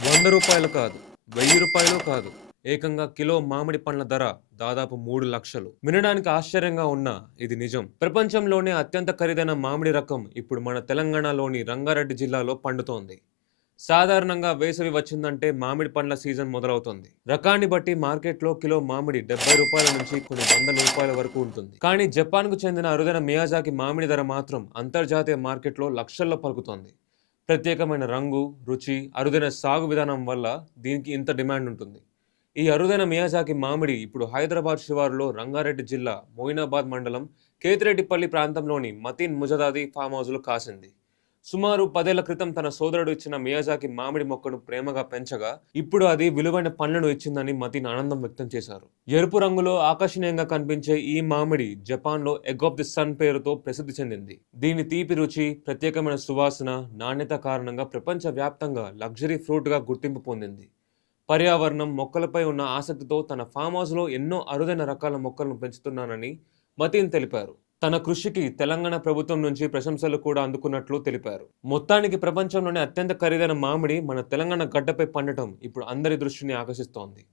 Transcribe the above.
రూ. 100 కాదు, రూ. 1000 కాదు. ఏకంగా కిలో మామిడి పండ్ల ధర దాదాపు 3,00,000. వినడానికి ఆశ్చర్యంగా ఉన్నా ఇది నిజం. ప్రపంచంలోనే అత్యంత ఖరీదైన మామిడి రకం ఇప్పుడు మన తెలంగాణలోని రంగారెడ్డి జిల్లాలో పండుతోంది. సాధారణంగా వేసవి వచ్చిందంటే మామిడి పండ్ల సీజన్ మొదలవుతుంది. రకాన్ని బట్టి మార్కెట్‌లో కిలో మామిడి రూ. 70 నుంచి కొన్ని వందల రూపాయల వరకు ఉంటుంది. కానీ జపాన్‌కు చెందిన అరుదైన మియాజాకి మామిడి ధర మాత్రం అంతర్జాతీయ మార్కెట్‌లో లక్షల్లో పలుకుతోంది. ప్రత్యేకమైన రంగు, రుచి, అరుదైన సాగు విధానం వల్ల దీనికి ఇంత డిమాండ్ ఉంటుంది. ఈ అరుదైన మియాజాకి మామిడి ఇప్పుడు హైదరాబాద్ శివారులో రంగారెడ్డి జిల్లా మొయినాబాద్ మండలం కేతిరెడ్డిపల్లి ప్రాంతంలోని మతీన్ ముజదాది ఫామ్ హౌస్‌లో కాసింది. సుమారు 10 ఏళ్ల క్రితం తన సోదరుడు ఇచ్చిన మియాజాకి మామిడి మొక్కను ప్రేమగా పెంచగా ఇప్పుడు అది విలువైన పండ్లను ఇచ్చిందని మతీన్ ఆనందం వ్యక్తం చేశారు. ఎరుపు రంగులో ఆకర్షణీయంగా కనిపించే ఈ మామిడి జపాన్‌లో ఎగ్ ఆఫ్ ది సన్ పేరుతో ప్రసిద్ధి చెందింది. దీని తీపి రుచి, ప్రత్యేకమైన సువాసన, నాణ్యత కారణంగా ప్రపంచవ్యాప్తంగా లగ్జరీ ఫ్రూట్‌గా గుర్తింపు పొందింది. పర్యావరణం, మొక్కలపై ఉన్న ఆసక్తితో తన ఫామ్ హౌస్‌లో ఎన్నో అరుదైన రకాల మొక్కలను పెంచుతున్నానని మతీన్ తెలిపారు. తన కృషికి తెలంగాణ ప్రభుత్వం నుంచి ప్రశంసలు కూడా అందుకున్నట్లు తెలిపారు. మొత్తానికి ప్రపంచంలోనే అత్యంత ఖరీదైన మామిడి మన తెలంగాణ గడ్డపై పండటం ఇప్పుడు అందరి దృష్టిని ఆకర్షిస్తోంది.